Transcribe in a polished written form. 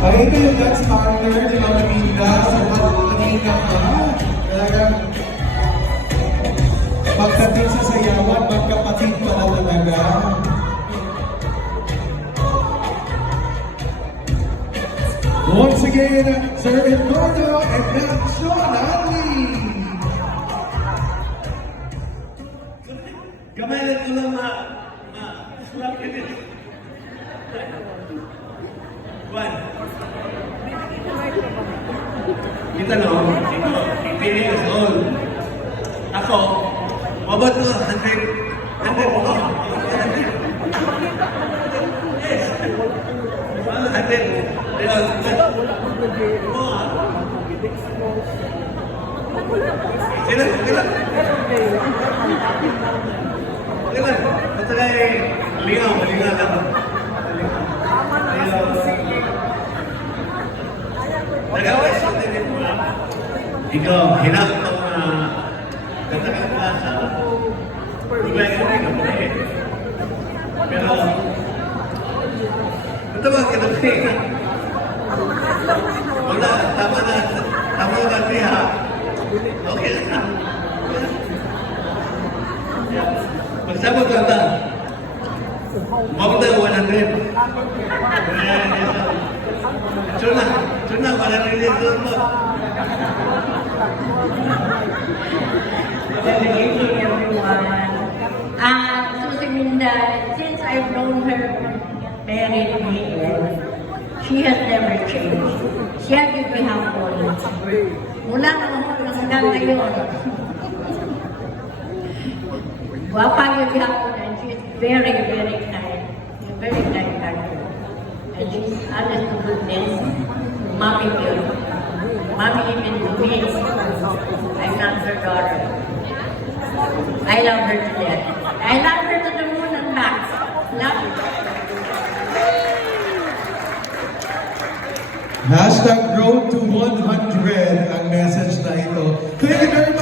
Okay, ito yung dance partner ni Mama Minda. So, kanina ka. Talagang pagdating sa sayawan, magkapatid pala talaga. Once again, Sir Eduardo and Matt Shonali. Kamalan ko lang slap it. One. Kita no? Ito, 18 years old. Ako, mabot ko, 100 ko. Yes. 100. Sila. At saka lingaw lang. Ikaw, hinap ko na katagang klasa. Iba yung pinapay. Pero, ito ba kinapay? Wala, tama na niya. Okay na. Magsabot lang ta. Mabot na 100. Sure na, 100 years old mo. Good evening, everyone. Susie Minda, since I've known her very little, she has never changed. She has given me humble. Mula hanggang ngayon. Guwapa yung hapon, and she's very, very kind. She's very kind. And she's honest to goodness. Mommy will. Mommy even to me. I'm not her daughter. I love her to death. I love her to the moon and back. Love her. Hashtag Road to 100 ang message na ito. Thank you very much.